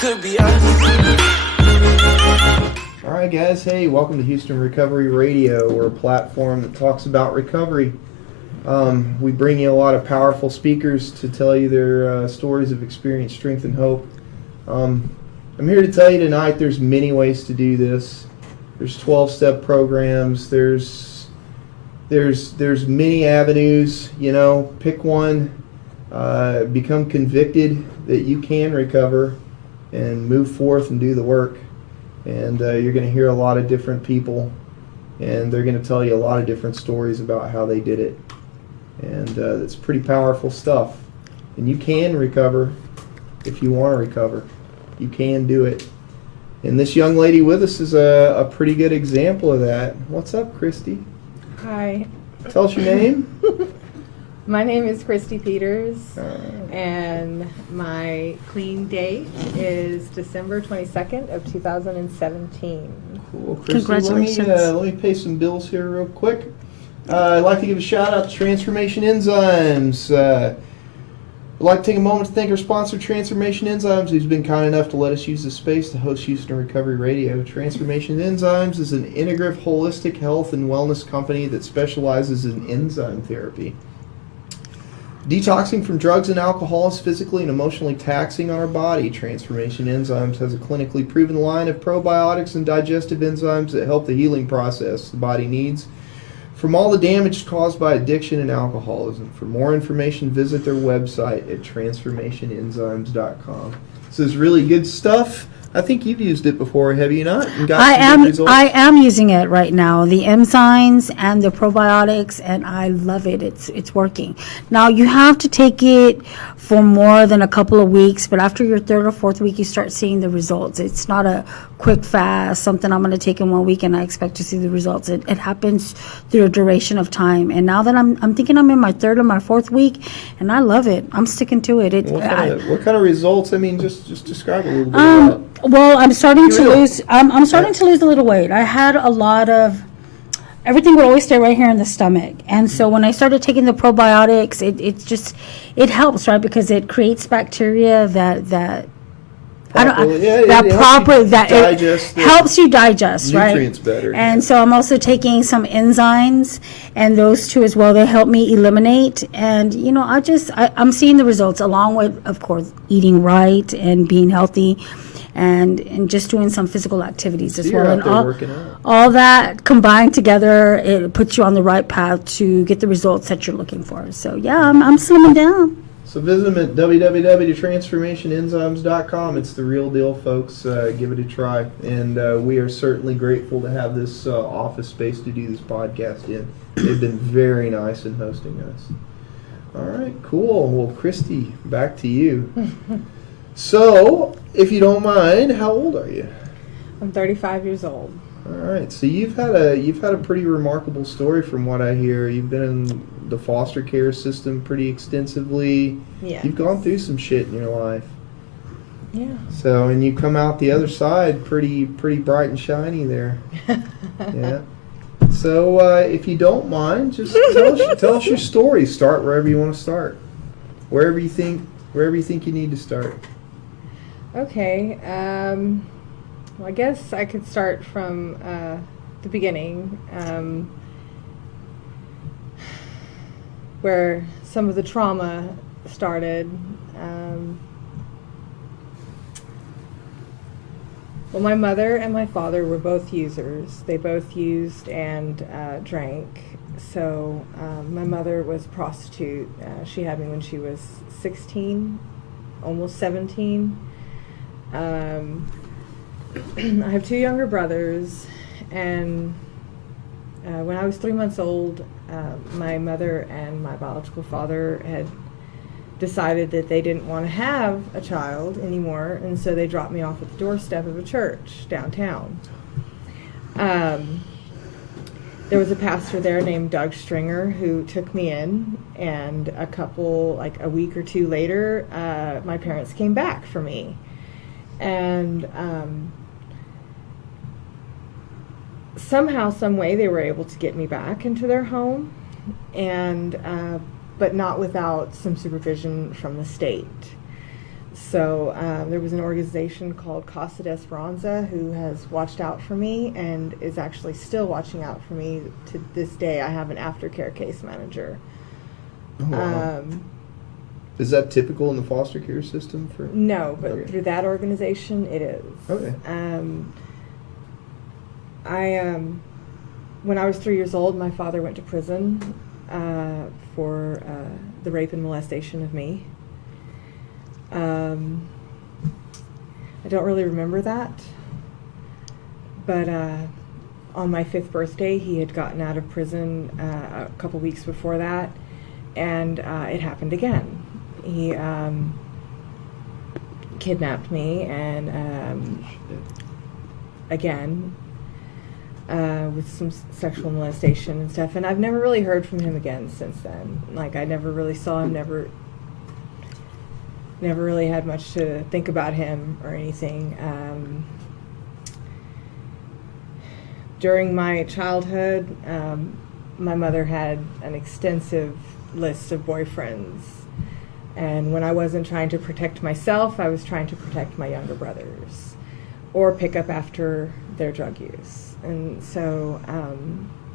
could be us. All right, guys. Hey, welcome to Houston Recovery Radio. We're a platform that talks about recovery. We bring you a lot of powerful speakers to tell you their stories of experience, strength, and hope. I'm here to tell you tonight there's many ways to do this. There's 12-step programs. There's many avenues. You know, pick one. Become convicted that you can recover and move forth and do the work. And you're going to hear a lot of different people, and they're going to tell you a lot of different stories about how they did it. And it's pretty powerful stuff. And you can recover if you want to recover. You can do it. And this young lady with us is a pretty good example of that. What's up, Christy? Hi. Tell us your name. My name is Christie Peters, and my clean date is December 22nd of 2017. Cool, Christy. Congratulations. Let me pay some bills here real quick. I'd like to give a shout out to Transformation Enzymes. I'd like to take a moment to thank our sponsor, Transformation Enzymes, who's been kind enough to let us use the space to host Houston Recovery Radio. Transformation Enzymes is an integrative, holistic health and wellness company that specializes in enzyme therapy. Detoxing from drugs and alcohol is physically and emotionally taxing on our body. Transformation Enzymes has a clinically proven line of probiotics and digestive enzymes that help the healing process the body needs from all the damage caused by addiction and alcoholism. For more information, visit their website at transformationenzymes.com. This is really good stuff. I think you've used it before, have you not? And got some good results? I am using it right now, the enzymes and the probiotics, and I love it. It's working. Now, you have to take it for more than a couple of weeks, but after your third or fourth week, you start seeing the results. It's not a quick fast, something I'm going to take in 1 week and I expect to see the results. It happens through a duration of time. And now that I'm thinking I'm in my third or my fourth week, and I love it. I'm sticking to it. What kind of results? I mean, just describe a little bit about. Well, I'm starting to lose. I'm starting to lose a little weight. I had a lot of. Everything would always stay right here in the stomach, and so when I started taking the probiotics, it helps, right? Because it creates bacteria that helps you digest, right? Nutrients better. And so I'm also taking some enzymes, and those two as well. They help me eliminate, and you know, I'm seeing the results along with, of course, eating right and being healthy. And just doing some physical activities as well. And all that combined together, it puts you on the right path to get the results that you're looking for. So, yeah, I'm slimming down. So visit them at www.transformationenzymes.com. It's the real deal, folks. Give it a try. And we are certainly grateful to have this office space to do this podcast in. They've been very nice in hosting us. All right, cool. Well, Christy, back to you. So, if you don't mind, how old are you? I'm 35 years old. All right. So you've had a pretty remarkable story from what I hear. You've been in the foster care system pretty extensively. Yeah. You've gone through some shit in your life. Yeah. So, and you come out the other side pretty bright and shiny there. Yeah. So, if you don't mind, just tell us your story. Start wherever you want to start. Wherever you think you need to start. Okay. Well, I guess I could start from the beginning, where some of the trauma started. Well, my mother and my father were both users. They both used and drank. So my mother was a prostitute. She had me when she was 16, almost 17. I have two younger brothers, and when I was 3 months old, my mother and my biological father had decided that they didn't want to have a child anymore, and so they dropped me off at the doorstep of a church downtown. There was a pastor there named Doug Stringer who took me in, and a week or two later, my parents came back for me. And somehow, some way, they were able to get me back into their home, and but not without some supervision from the state. So there was an organization called Casa de Esperanza who has watched out for me and is actually still watching out for me to this day. I have an aftercare case manager. Oh, wow. Is that typical in the foster care system? No, but Okay. through that organization, it is. Okay. When I was 3 years old, my father went to prison for the rape and molestation of me. I don't really remember that, but on my 5th birthday, he had gotten out of prison a couple weeks before that, and it happened again. He kidnapped me, and again, with some sexual molestation and stuff, and I've never really heard from him again since then. Like, I never really saw him, never really had much to think about him or anything. During my childhood, my mother had an extensive list of boyfriends, and when I wasn't trying to protect myself, I was trying to protect my younger brothers or pick up after their drug use. And so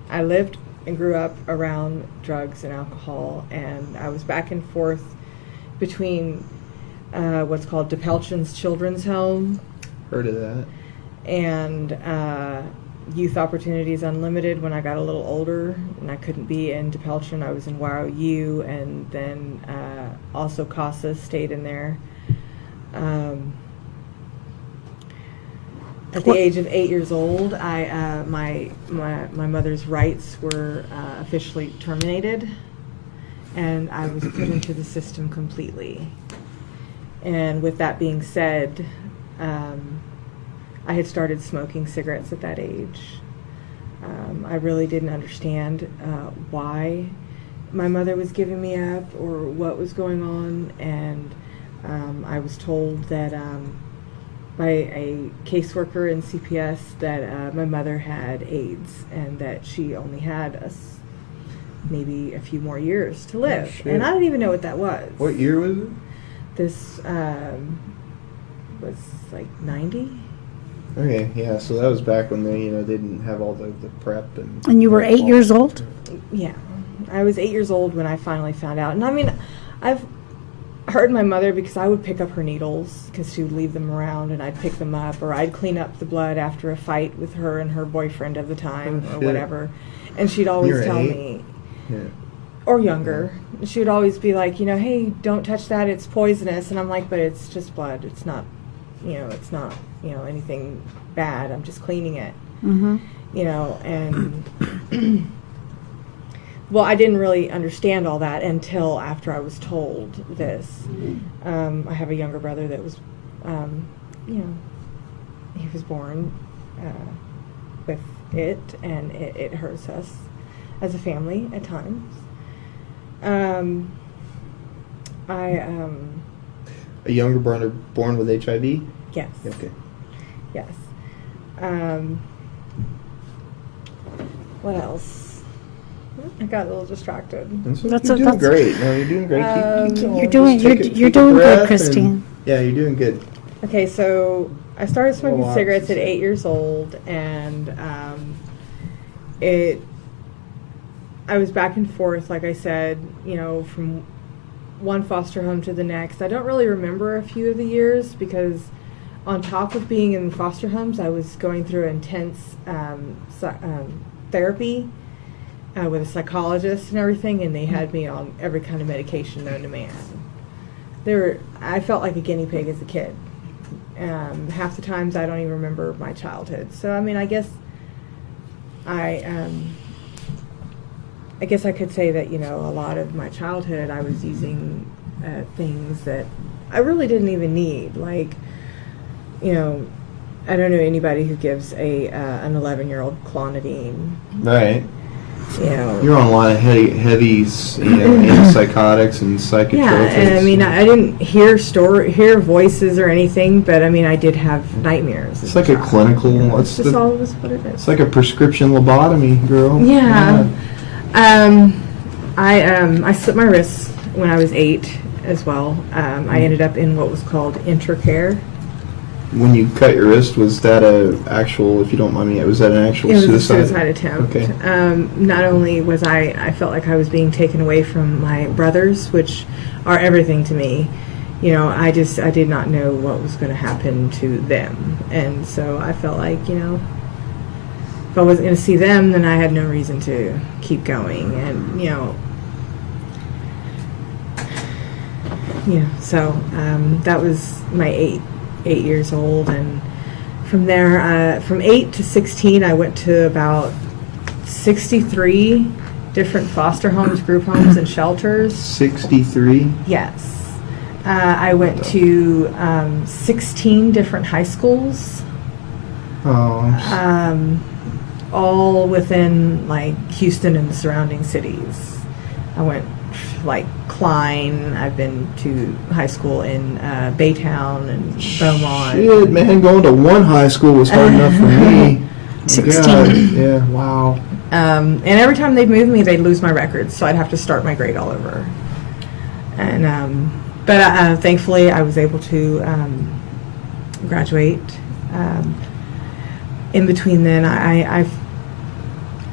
I lived and grew up around drugs and alcohol, and I was back and forth between what's called DePelchin's Children's Home. Heard of that. And Youth Opportunities Unlimited when I got a little older, and I couldn't be in DePelchin. I was in YOU, and then also CASA stayed in there. At the age of 8 years old, my mother's rights were officially terminated, and I was put into the system completely. And with that being said, I had started smoking cigarettes at that age. I really didn't understand why my mother was giving me up or what was going on, and I was told that by a caseworker in CPS that my mother had AIDS and that she only had maybe a few more years to live. shit. And I didn't even know what that was. What year was it? This was like 90. Okay, yeah, so that was back when they, didn't have all the prep and... And you were 8 years old? Yeah. I was 8 years old when I finally found out. And I mean, I've heard my mother because I would pick up her needles because she would leave them around, and I'd pick them up, or I'd clean up the blood after a fight with her and her boyfriend of the time, Oh, or shit. whatever. And she'd always You were tell 8? me, Yeah. or younger, she would always be like, hey, don't touch that, it's poisonous. And I'm like, but it's just blood. It's not, it's not, anything bad. I'm just cleaning it. Mm-hmm. And well, I didn't really understand all that until after I was told this. I have a younger brother that was, he was born with it, and it hurts us as a family at times. A younger brother born with HIV? Yes. Okay. Yes. What else? I got a little distracted. You're doing great. No, you're doing great. Keep You're going. doing Just take you're a doing breath good, Christine. and- yeah, you're doing good. Okay, so I started smoking Well, cigarettes at opposite. 8 years old, and I was back and forth, like I said, from one foster home to the next. I don't really remember a few of the years because on top of being in foster homes, I was going through intense therapy with a psychologist and everything, and they had me on every kind of medication known to man. I felt like a guinea pig as a kid. Half the times I don't even remember my childhood. So I mean, I guess I could say that a lot of my childhood I was using things that I really didn't even need. Like, I don't know anybody who gives an 11-year-old clonidine. Right. You're on a lot of heavy antipsychotics and psychotropics. Yeah, and I mean, I didn't hear voices or anything, but I mean, I did have nightmares. It's like a clinical. It's just always what it is. It's like a prescription lobotomy, girl. Yeah. I slit my wrists when I was 8. as well. I ended up in what was called intercare. When you cut your wrist, was that a actual, if you don't mind me, was that an actual It was suicide? a suicide attempt. Okay. Not only was I felt like I was being taken away from my brothers, which are everything to me. You know, I did not know what was going to happen to them. And so I felt like, you know, if I wasn't going to see them, then I had no reason to keep going. And, you know, so that was my 8 years old. And from there, from 8 to 16, I went to about 63 different foster homes, group homes, and shelters. 63? Yes. I went to 16 different high schools, Oh, all within like Houston and the surrounding cities. I went like Klein. I've been to high school in Baytown and Beaumont. shit, man, going to one high school was hard enough for me. 16. God, yeah, wow. And every time they'd move me, they'd lose my records, so I'd have to start my grade all over. And but thankfully, I was able to graduate. In between then, I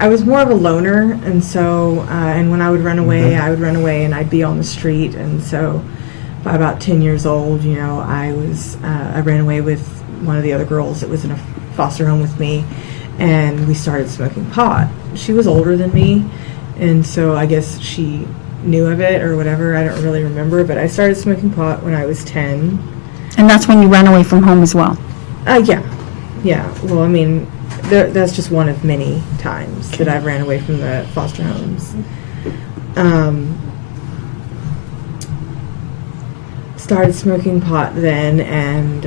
was more of a loner, and so and when I would run away, I would run away, and I'd be on the street. And so, by about 10 years old, you know, I ran away with one of the other girls that was in a foster home with me, and we started smoking pot. She was older than me, and so I guess she knew of it or whatever. I don't really remember, but I started smoking pot when I was 10. And that's when you ran away from home as well. Yeah. Well, I mean, that's just one of many times that I've ran away from the foster homes. Started smoking pot then, and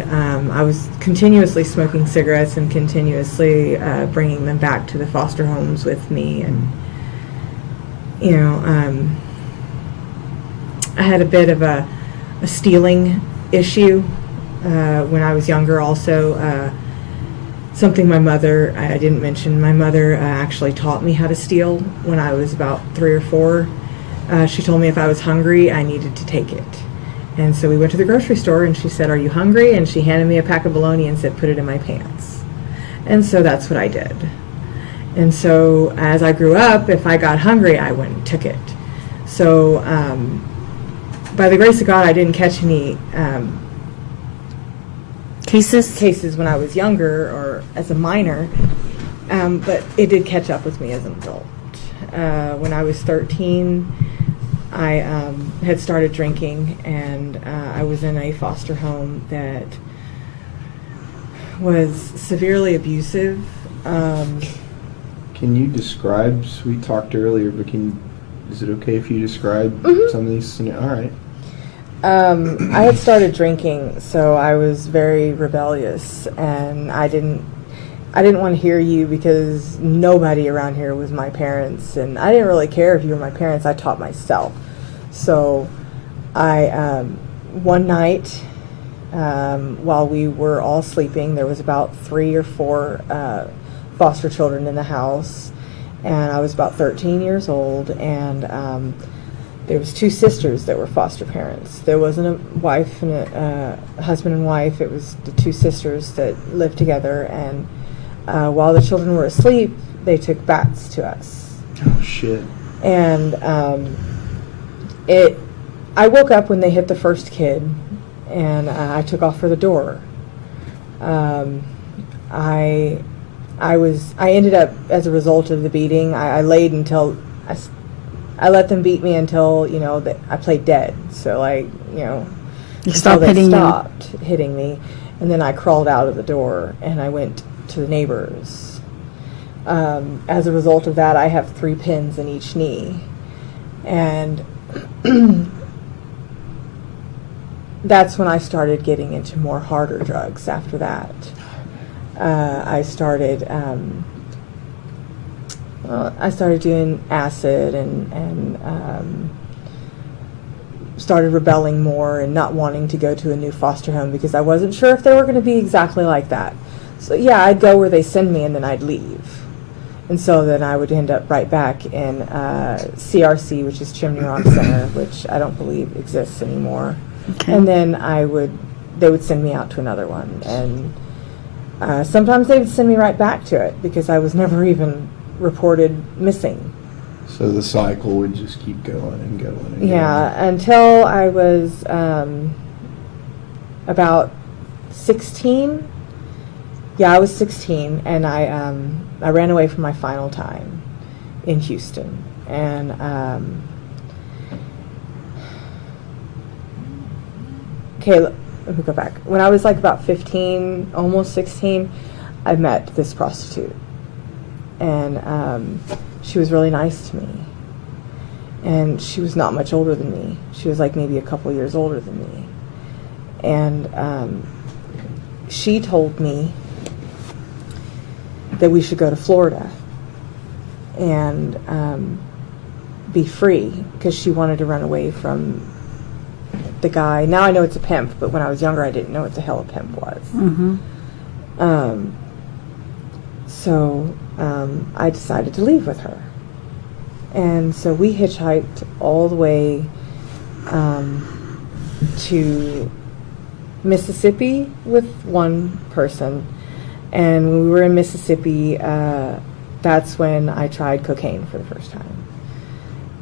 I was continuously smoking cigarettes and continuously bringing them back to the foster homes with me. And, you know, I had a bit of a stealing issue when I was younger also. Something my mother, I didn't mention, my mother actually taught me how to steal when I was about 3 or 4. She told me if I was hungry, I needed to take it. And so we went to the grocery store, and she said, "Are you hungry?" And she handed me a pack of bologna and said, "Put it in my pants." And so that's what I did. And so as I grew up, if I got hungry, I went and took it. So by the grace of God, I didn't catch any cases when I was younger or as a minor, but it did catch up with me as an adult. When I was 13, I had started drinking, and I was in a foster home that was severely abusive. Can you describe, we talked earlier, but is it okay if you describe some of these scenarios? All right. I had started drinking, so I was very rebellious, and I didn't want to hear you because nobody around here was my parents, and I didn't really care if you were my parents. I taught myself. So I one night while we were all sleeping, there was about 3 or 4 foster children in the house, and I was about 13 years old, and there was 2 sisters that were foster parents. There wasn't a wife and a husband and wife. It was the 2 sisters that lived together, and while the children were asleep, they took bats to us. Oh, shit. And I woke up when they hit the first kid, and I took off for the door. I ended up, as a result of the beating, I laid until I let them beat me until, you know, that I played dead. So, like, you know, until they stopped hitting me. And then I crawled out of the door, and I went to the neighbors. As a result of that, I have 3 pins in each knee. And that's when I started getting into more harder drugs after that. I started doing acid and started rebelling more and not wanting to go to a new foster home because I wasn't sure if they were going to be exactly like that. So yeah, I'd go where they send me and then I'd leave. And so then I would end up right back in CRC, which is Chimney Rock Center, which I don't believe exists anymore. Okay. And then they would send me out to another one. And sometimes they would send me right back to it because I was never even reported missing. So the cycle would just keep going and going and going. Yeah, until I was about 16. Yeah, I was 16, and I ran away from my final time in Houston. And okay, let me go back. When I was like about 15, almost 16, I met this prostitute. And she was really nice to me. And she was not much older than me. She was like maybe a couple years older than me. And she told me that we should go to Florida and be free, because she wanted to run away from the guy. Now I know it's a pimp, but when I was younger I didn't know what the hell a pimp was. Mm-hmm. So I decided to leave with her. And so we hitchhiked all the way to Mississippi with one person. And when we were in Mississippi, that's when I tried cocaine for the first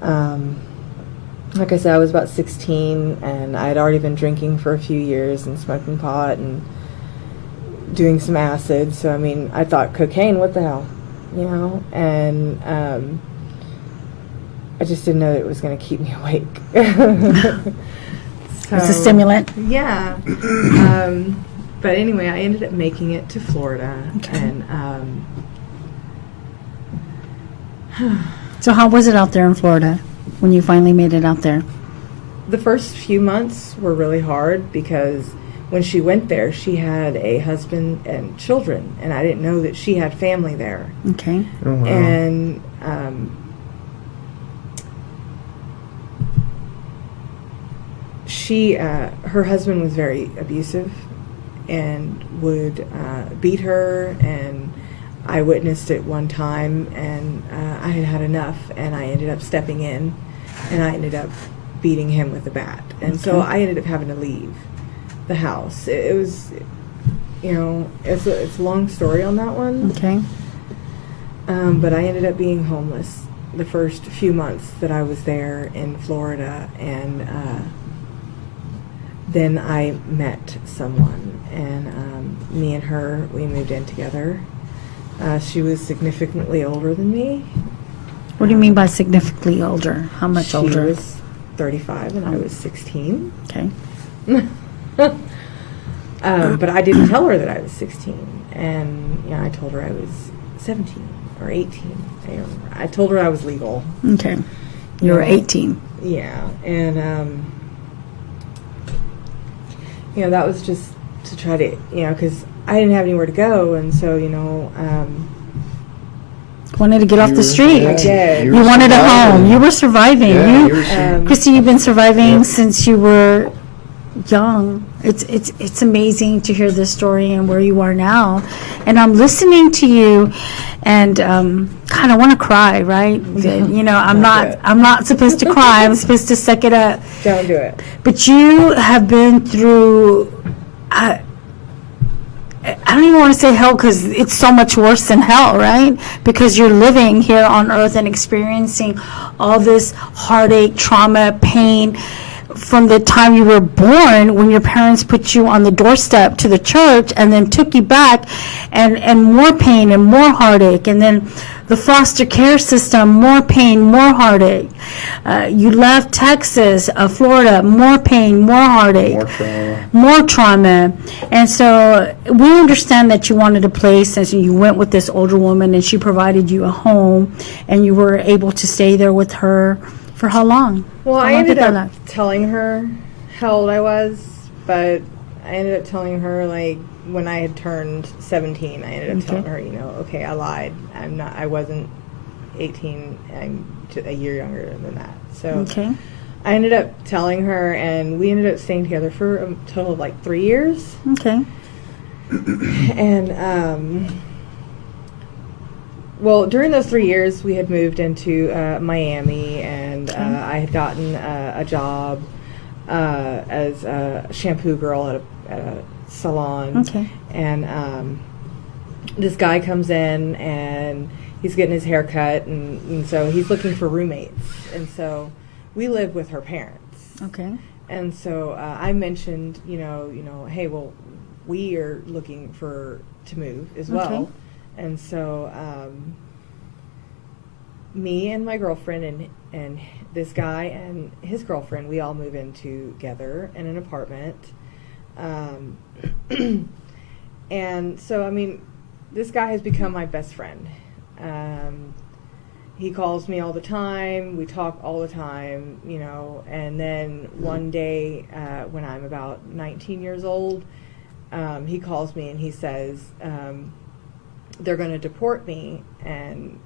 time. Like I said, I was about 16, and I had already been drinking for a few years and smoking pot and doing some acid. So, I mean, I thought cocaine, what the hell, you know? And I just didn't know that it was going to keep me awake. So, It's a stimulant. yeah. But anyway, I ended up making it to Florida. Okay. And So how was it out there in Florida when you finally made it out there? the first few months were really hard because when she went there, she had a husband and children, and I didn't know that she had family there. Okay. Oh, wow. And her husband was very abusive and would beat her, and I witnessed it one time, and I had had enough, and I ended up stepping in, and I ended up beating him with a bat, and so I ended up having to leave the house. It was, you know, it's a long story on that one. Okay. But I ended up being homeless the first few months that I was there in Florida, and then I met someone, and me and her, we moved in together. She was significantly older than me. What do you mean by significantly older? How much older? She was 35 and I was 16. Okay. But I didn't tell her that I was 16, and I told her I was 17 or 18. I don't remember. I told her I was legal. Okay. You were 18. Yeah, and that was just to try to, because I didn't have anywhere to go, and so Wanted to get off the street. I did. You wanted a home. You were surviving. Yeah, you, Christy, you've been surviving since you were young. It's amazing to hear this story and where you are now. And I'm listening to you and kind of want to cry, right? I'm not supposed to cry. I'm supposed to suck it up. Don't do it. But you have been through I don't even want to say hell, because it's so much worse than hell, right? Because you're living here on earth and experiencing all this heartache, trauma, pain from the time you were born, when your parents put you on the doorstep to the church and then took you back, and more pain and more heartache, and then the foster care system, more pain, more heartache. You left Texas, Florida, more pain, more heartache, more trauma. And so we understand that you wanted a place, and so you went with this older woman, and she provided you a home, and you were able to stay there with her for how long? Well, How I long ended did that up last? telling her how old I was, but I ended up telling her, like, when I had turned 17, I ended up telling her, okay, I lied. I wasn't 18. I'm a year younger than that. So Okay. I ended up telling her, and we ended up staying together for a total of like 3 years. Okay. And well, during those 3 years, we had moved into Miami, and I had gotten a job as a shampoo girl at a salon. Okay. And this guy comes in, and he's getting his hair cut, and so he's looking for roommates. And so we live with her parents. Okay. And so I mentioned, hey, well, we are looking to move as well. Okay. And so me and my girlfriend and this guy and his girlfriend, we all move in together in an apartment. And so, I mean, this guy has become my best friend. He calls me all the time. We talk all the time, and then one day when I'm about 19 years old, he calls me and he says, they're going to deport me, and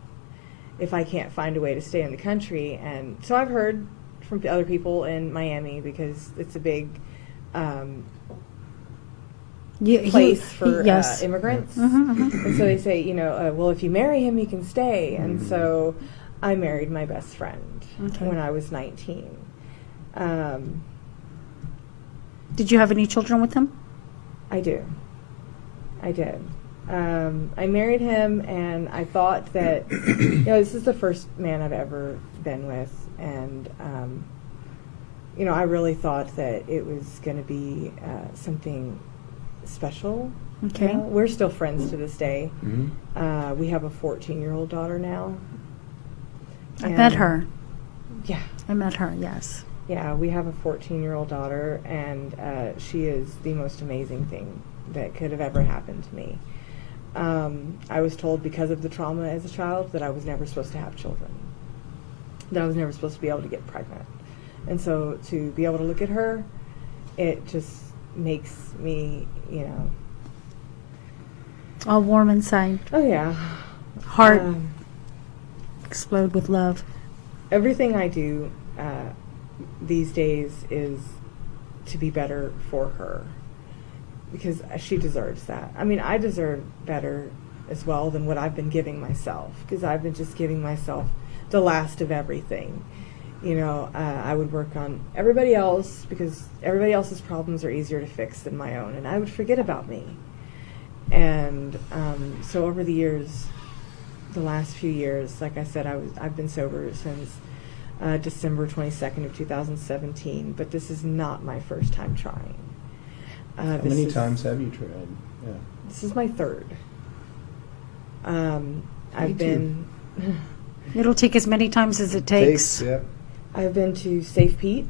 if I can't find a way to stay in the country. And so I've heard from other people in Miami, because it's a big place for yes. immigrants. And And so they say, well, if you marry him, he can stay. And so I married my best friend when I was 19. Did you have any children with him? I did. I married him, and I thought that, this is the first man I've ever been with, and, I really thought that it was going to be something special. Okay. We're still friends to this day. Mm-hmm. We have a 14-year-old daughter now. I met her. Yeah. I met her, yes. Yeah, we have a 14-year-old daughter, and she is the most amazing thing that could have ever happened to me. I was told, because of the trauma as a child, that I was never supposed to have children, that I was never supposed to be able to get pregnant. And so to be able to look at her, it just makes me, All warm inside. oh yeah. Heart explode with love. Everything I do these days is to be better for her, because she deserves that. I mean, I deserve better as well than what I've been giving myself, because I've been just giving myself the last of everything. I would work on everybody else, because everybody else's problems are easier to fix than my own, and I would forget about me. And so over the years, the last few years, like I said, I've been sober since December 22nd of 2017, but this is not my first time trying. How many times have you tried? Yeah. This is my third. I've been It'll take as many times as it takes. Yeah. I've been to Safe Pete,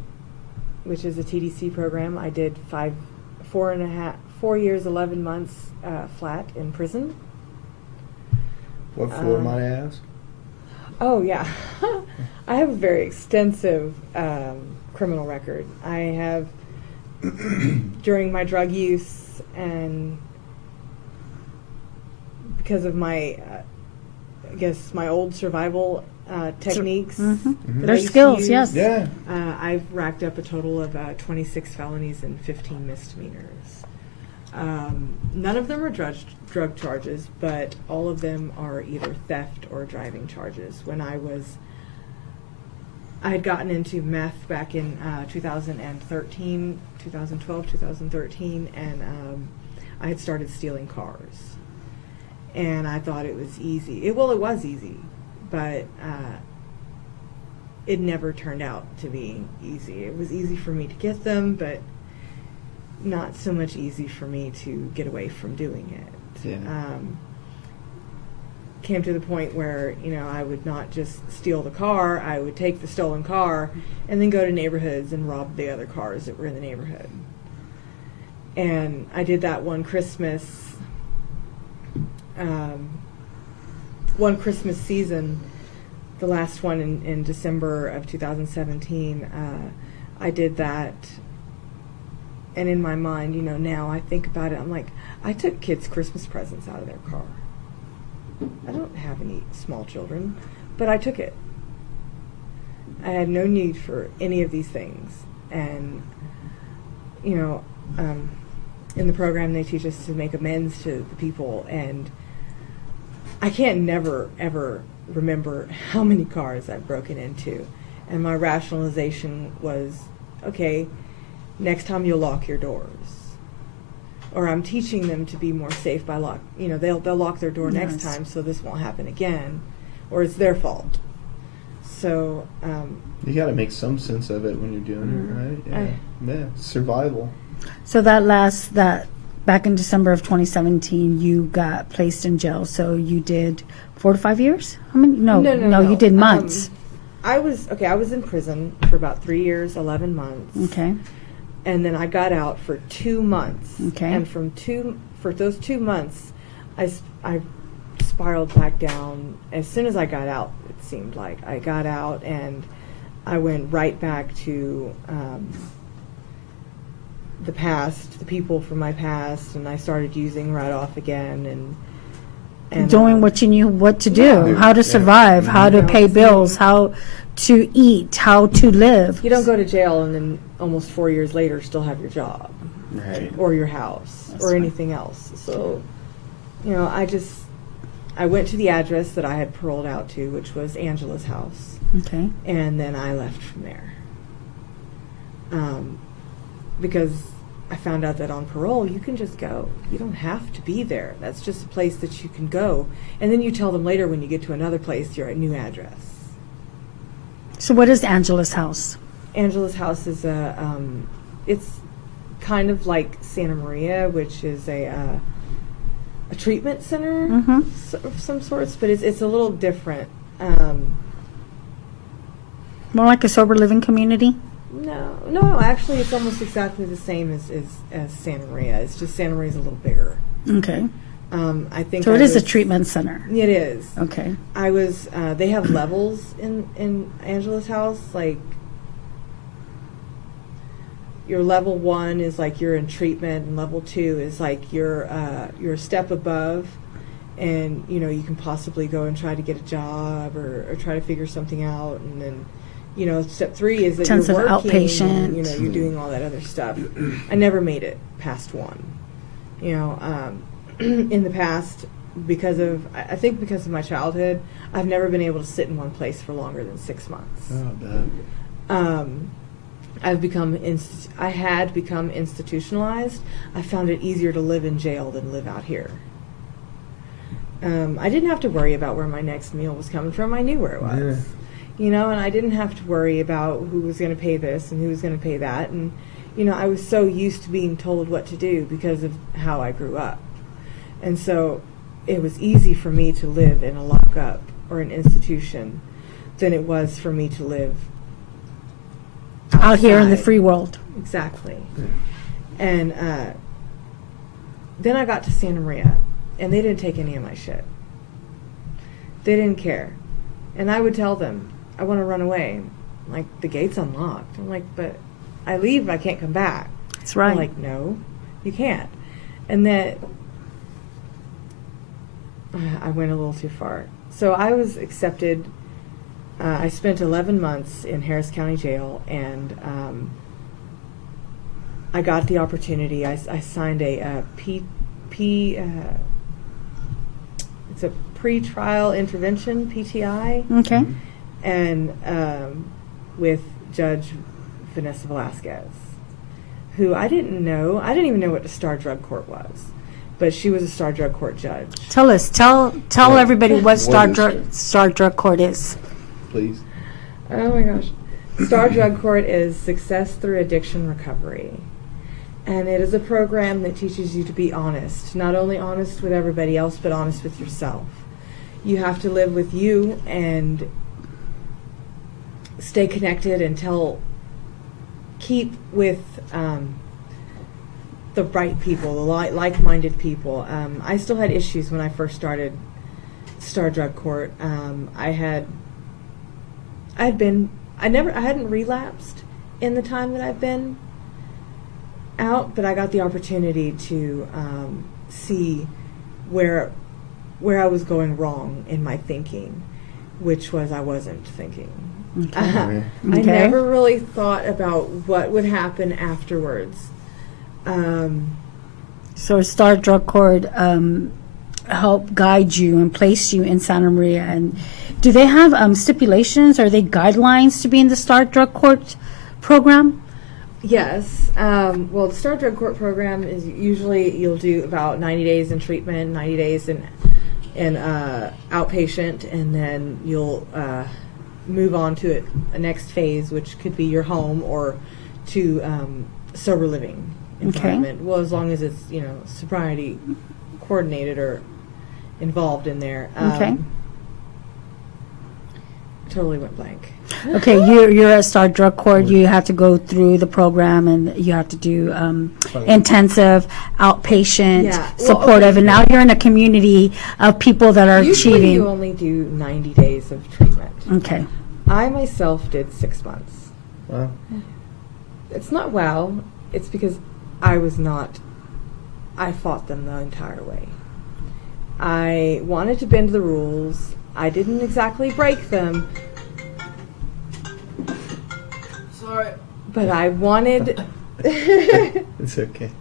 which is a TDC program. I did 4 years, 11 months flat in prison. What for, might I ask? Oh, yeah. I have a very extensive criminal record. I have, during my drug use and because of my, I guess, my old survival techniques. Their skills, yes. Yeah. I've racked up a total of 26 felonies and 15 misdemeanors. None of them are drug charges, but all of them are either theft or driving charges. When I had gotten into meth back in 2013, 2012, 2013, and I had started stealing cars. And I thought it was easy. It was easy, but it never turned out to be easy. It was easy for me to get them, but not so much easy for me to get away from doing it. Yeah. Came to the point where, I would not just steal the car, I would take the stolen car and then go to neighborhoods and rob the other cars that were in the neighborhood. And I did that one Christmas season, the last one in December of 2017. I did that. And in my mind, now I think about it, I'm like, I took kids' Christmas presents out of their car. I don't have any small children, but I took it. I had no need for any of these things. And, in the program they teach us to make amends to the people, and I can't never, ever remember how many cars I've broken into. And my rationalization was, okay, next time you'll lock your doors. Or I'm teaching them to be more safe by they'll lock their door next time so this won't happen again. Or it's their fault. So you got to make some sense of it when you're doing it, right? Yeah, survival. So back in December of 2017, you got placed in jail. So you did 4 to 5 years? How many? No, you did months. I was in prison for about 3 years, 11 months. Okay. And then I got out for 2 months. Okay. And for those 2 months, I spiraled back down. As soon as I got out, it seemed like I got out and I went right back to the past, the people from my past, and I started using right off again and doing what you knew what to do, how to survive, how to pay bills, how to eat, how to live. You don't go to jail and then almost 4 years later still have your job, right, or your house, or anything else. So, I went to the address that I had paroled out to, which was Angela's house. Okay. And then I left from there. Because I found out that on parole, you can just go. You don't have to be there. That's just a place that you can go. And then you tell them later when you get to another place, you're at new address. So what is Angela's house? Angela's house is it's kind of like Santa Maria, which is a treatment center of some sorts, but it's a little different. More like a sober living community? No, actually it's almost exactly the same as Santa Maria. It's just Santa Maria's a little bigger. Okay. I think so. It is a treatment center. It is. Okay. I was. They have levels in Angela's house. Like your level 1 is like you're in treatment, and level 2 is like you're a step above, and you can possibly go and try to get a job or try to figure something out, and then. Step 3 is that Intensive you're working, outpatient. and, you're doing all that other stuff. I never made it past 1. In the past, because of my childhood, I've never been able to sit in one place for longer than 6 months. Oh, I had become institutionalized. I found it easier to live in jail than live out here. I didn't have to worry about where my next meal was coming from. I knew where it was. And I didn't have to worry about who was going to pay this and who was going to pay that. And, I was so used to being told what to do because of how I grew up. And so it was easy for me to live in a lockup or an institution than it was for me to live out here in the outside. free world. Exactly. And then I got to Santa Maria, and they didn't take any of my shit. They didn't care. And I would tell them, I want to run away. Like, the gate's unlocked. I'm like, but I leave, I can't come back. That's right. They're like, no, you can't. And then I went a little too far. So I was accepted. I spent 11 months in Harris County Jail, and I got the opportunity. I signed a it's a pre-trial intervention, PTI. Okay. And with Judge Vanessa Velasquez, who I didn't know. I didn't even know what a Star Drug Court was, but she was a Star Drug Court judge. Tell everybody what Star Drug Court is. Please. Oh my gosh. Star Drug Court is Success Through Addiction Recovery. And it is a program that teaches you to be honest, not only honest with everybody else, but honest with yourself. You have to live with you and stay connected and keep with the right people, the like-minded people. I still had issues when I first started Star Drug Court. I hadn't relapsed in the time that I've been out, but I got the opportunity to see where I was going wrong in my thinking, which was I wasn't thinking. Okay. I Okay. never really thought about what would happen afterwards. So Star Drug Court help guide you and place you in Santa Maria. And do they have stipulations? Are they guidelines to be in the START drug court program? Yes. Well, the START drug court program is usually you'll do about 90 days in treatment, 90 days in outpatient, and then you'll move on to a next phase, which could be your home or to sober living environment. Well, as long as it's sobriety coordinated or involved in there. Totally went blank. Okay, you're at START drug court. You have to go through the program, and you have to do intensive, outpatient, supportive, and now you're in a community of people that are Usually achieving. you only do 90 days of treatment. Okay. I myself did 6 months. Wow. It's not wow. It's because I fought them the entire way. I wanted to bend the rules. I didn't exactly break them. Sorry. But I wanted... It's okay.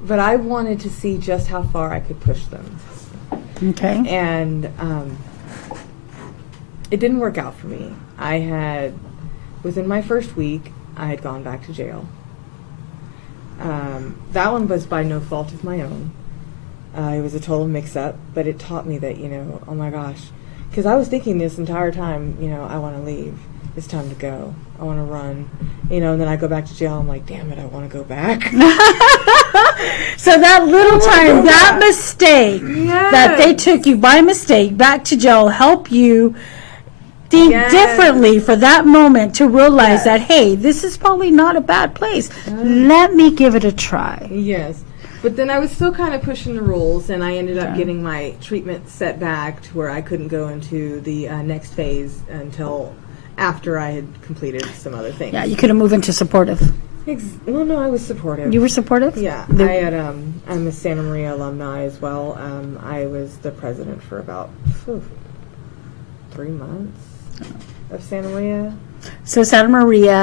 But I wanted to see just how far I could push them. Okay. And it didn't work out for me. Within my first week, I had gone back to jail. That one was by no fault of my own. It was a total mix-up, but it taught me that, oh my gosh. Because I was thinking this entire time, I want to leave. It's time to go. I want to run. And then I go back to jail. I'm like, damn it, I want to go back. So that little time, that mistake that they took you by mistake back to jail helped you think differently for that moment to realize that, hey, this is probably not a bad place. Let me give it a try. Yes. But then I was still kind of pushing the rules, and I ended up getting my treatment set back to where I couldn't go into the next phase until after I had completed some other things. Yeah, you could have moved into supportive. Well, no, I was supportive. You were supportive? Yeah. I'm a Santa Maria alumni as well. I was the president for about 3 months of Santa Maria. So Santa Maria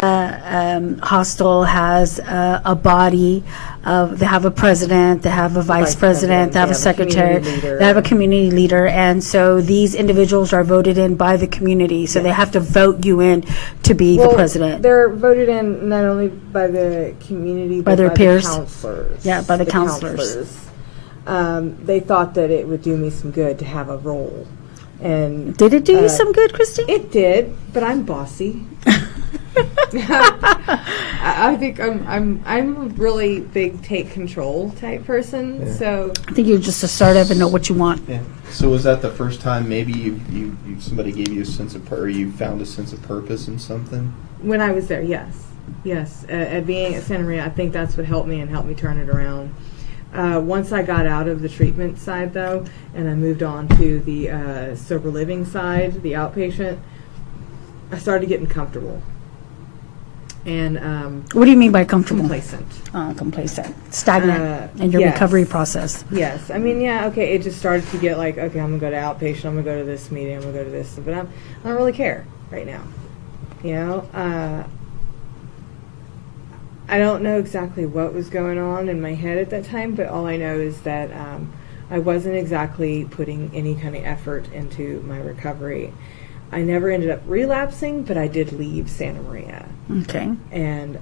Hostel has a body of, they have a president, they have a vice president, they have a secretary, they have a community leader, and so these individuals are voted in by the community, so they have to vote you in to be the president. They're voted in not only by the community, but by their peers. The counselors. Yeah, by the counselors. They thought that it would do me some good to have a role. And did it do you some good, Christy? It did, but I'm bossy. I think I'm a really big take control type person. Yeah. So I think you're just assertive and know what you want. Yeah. So was that the first time maybe you somebody gave you a sense of or you found a sense of purpose in something? When I was there, yes. At being at Santa Maria, I think that's what helped me turn it around. Once I got out of the treatment side, though, and I moved on to the sober living side, the outpatient, I started getting comfortable. And what do you mean by comfortable? Complacent. Complacent. Stagnant in your recovery process. Yes. I mean, okay, it just started to get like, okay, I'm going to go to outpatient, I'm going to go to this meeting, I'm going to go to this, but I don't really care right now. I don't know exactly what was going on in my head at that time, but all I know is that I wasn't exactly putting any kind of effort into my recovery. I never ended up relapsing, but I did leave Santa Maria. Okay. And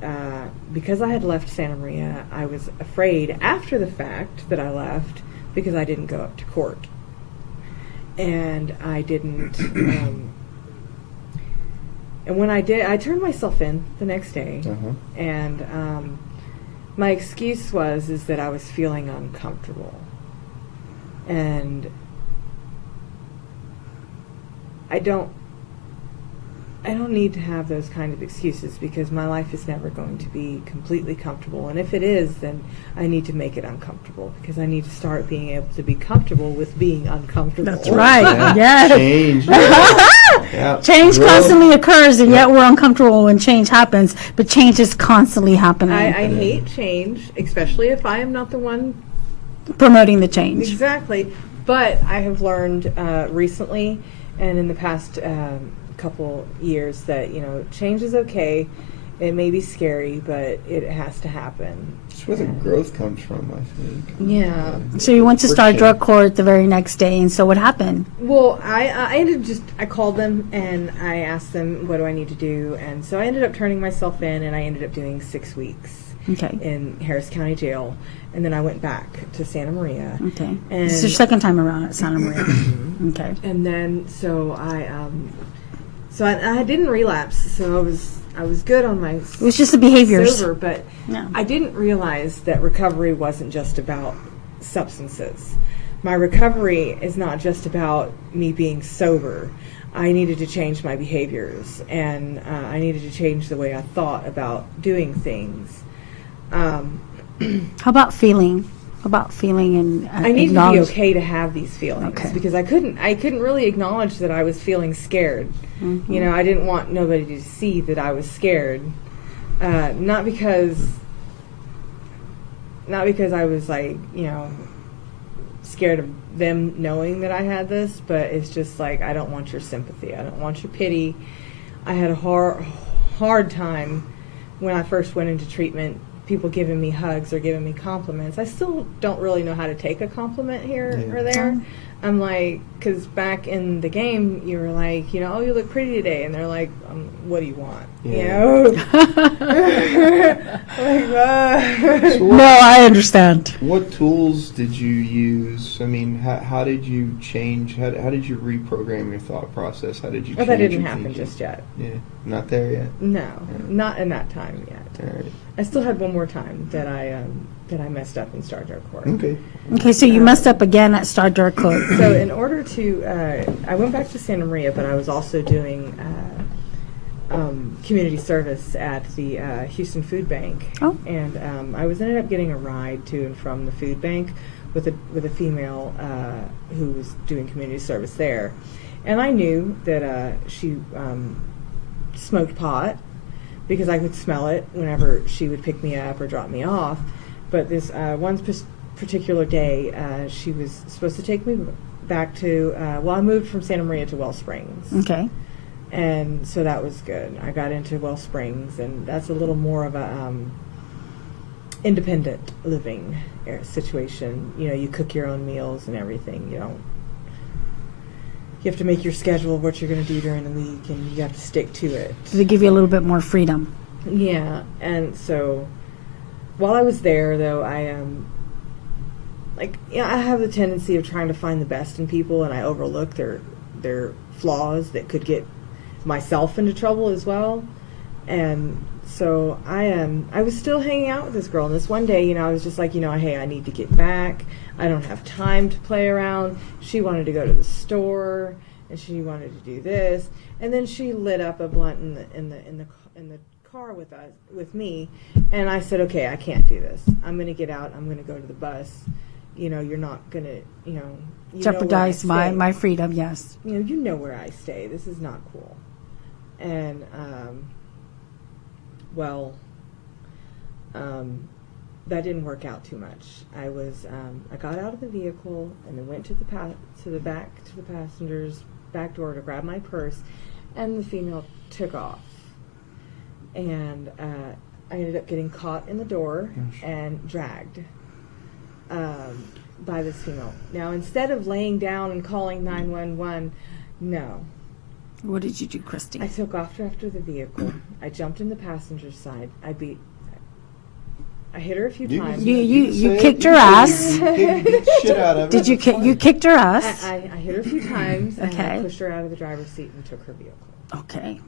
because I had left Santa Maria, I was afraid after the fact that I left because I didn't go up to court. And I didn't... And when I did, I turned myself in the next day, and my excuse is that I was feeling uncomfortable, and I don't need to have those kind of excuses because my life is never going to be completely comfortable, and if it is, then I need to make it uncomfortable because I need to start being able to be comfortable with being uncomfortable. That's right. Yes. Change. Change constantly occurs, and yet we're uncomfortable when change happens, but change is constantly happening. I hate change, especially if I am not the one promoting the change. Exactly. But I have learned recently and in the past couple years that change is okay, It may be scary, but it has to happen. It's where the growth comes from, I think. Yeah. So you went to start Friction. drug court the very next day, and so what happened? Well, I ended up I called them and I asked them, what do I need to do? And so I ended up turning myself in, and I ended up doing 6 weeks Okay. in Harris County Jail. And then I went back to Santa Maria. Okay. And This is your second time around at Santa Maria. Okay. And then so I didn't relapse. So I was good on my It was just the behaviors. sober, but Yeah. I didn't realize that recovery wasn't just about substances. My recovery is not just about me being sober. I needed to change my behaviors, and I needed to change the way I thought about doing things. How about feeling? How about feeling and I needed to be acknowledge- okay to have these feelings Okay. because I couldn't really acknowledge that I was feeling scared. Mm-hmm. You know, I didn't want nobody to see that I was scared. Not because I was like, you know, scared of them knowing that I had this, but it's just like, I don't want your sympathy. I don't want your pity. I had a hard time when I first went into treatment, people giving me hugs or giving me compliments. I still don't really know how to take a compliment here Yeah. or there. I'm like, because back in the game, you were like, you know, oh, you look pretty today. And they're like, what do you want? Yeah. You know? Like, No, I understand. What tools did you use? I mean, how did you change? How did you reprogram your thought process? How did you? Well, change that didn't your happen thinking? just yet. Yeah, not there yet. No, not in that time yet. All right. I still had one more time that I messed up in Star Drug Court. Okay. Okay, so you messed up again at Star Drug Court. So in order to, I went back to Santa Maria, but I was also doing community service at the Houston Food Bank. Oh. And I ended up getting a ride to and from the food bank with a female who was doing community service there. And I knew that she smoked pot because I could smell it whenever she would pick me up or drop me off. But this one particular day, she was supposed to take me back to, I moved from Santa Maria to Well Springs. Okay. And so that was good. I got into Well Springs, and that's a little more of a independent living situation. You know, you cook your own meals and everything. You have to make your schedule of what you're going to do during the week, and you have to stick to it. So they give you a little bit more freedom. Yeah, and so while I was there, though, I I have the tendency of trying to find the best in people, and I overlook their flaws that could get myself into trouble as well. And so I was still hanging out with this girl, and this one day, I was just like, hey, I need to get back. I don't have time to play around. She wanted to go to the store, and she wanted to do this, and then she lit up a blunt in the car with me, and I said, okay, I can't do this. I'm going to get out. I'm going to go to the bus. You're not going to, you Jeopardize know where I stay. my freedom, yes. You know where I stay. This is not cool. And, that didn't work out too much. I got out of the vehicle and then went to the passenger's back door to grab my purse, and the female took off. And I ended up getting caught in the door and dragged by this female. Now, instead of laying down and calling 911, no. What did you do, Christy? I took off after the vehicle. I jumped in the passenger side. I hit her a few times. You kicked her ass. You kicked the shit out of her. Did you you kicked her ass? I hit her a few times, and I Okay. pushed her out of the driver's seat and took her vehicle. Okay.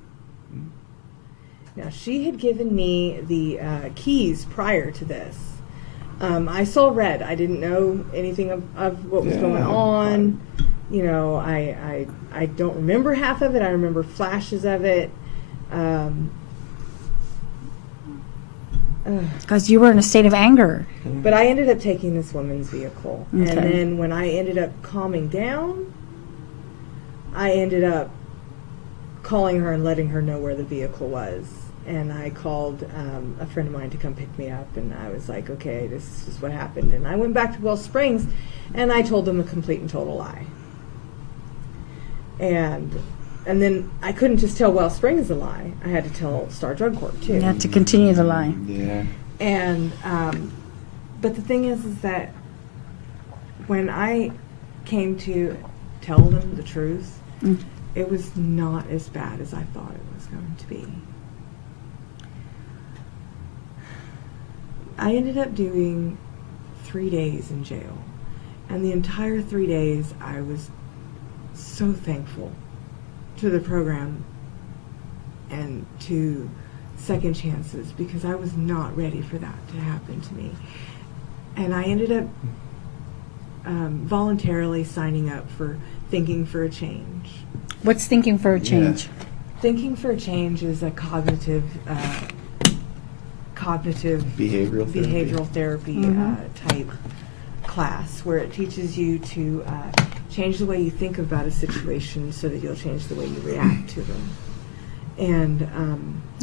Now, she had given me the keys prior to this. I saw red. I didn't know anything of what was going on. I don't remember half of it. I remember flashes of it. Because you were in a state of anger. But I ended up taking this woman's vehicle. Okay. And then when I ended up calming down, I ended up calling her and letting her know where the vehicle was. And I called a friend of mine to come pick me up, and I was like, okay, this is what happened. And I went back to Well Springs, and I told them a complete and total lie. And and then I couldn't just tell Wellspring is a lie. I had to tell Star Drug Court too. You have to continue the lie. Yeah. And but the thing is that when I came to tell them the truth, it was not as bad as I thought it was going to be. I ended up doing 3 days in jail, and the entire 3 days I was so thankful to the program and to second chances, because I was not ready for that to happen to me. And I ended up voluntarily signing up for Thinking for a Change. What's thinking for a change? Thinking for a Change is a cognitive behavioral therapy type class, where it teaches you to change the way you think about a situation so that you'll change the way you react to them. And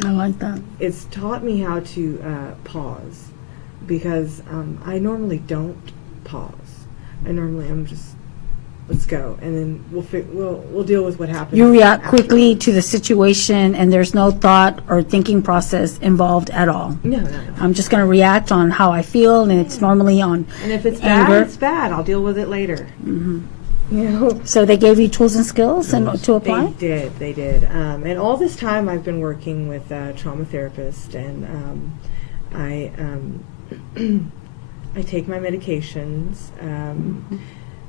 I like that. it's taught me how to pause, because I normally don't pause. I normally am just, let's go, and then we'll deal with what happens. You react after. quickly to the situation, and there's no thought or thinking process involved at all. No. I'm just going to react on how I feel, and it's normally on And if it's anger. bad, it's bad. I'll deal with it later. You know. So they gave you tools and skills and to apply? They did. And all this time I've been working with a trauma therapist, and I take my medications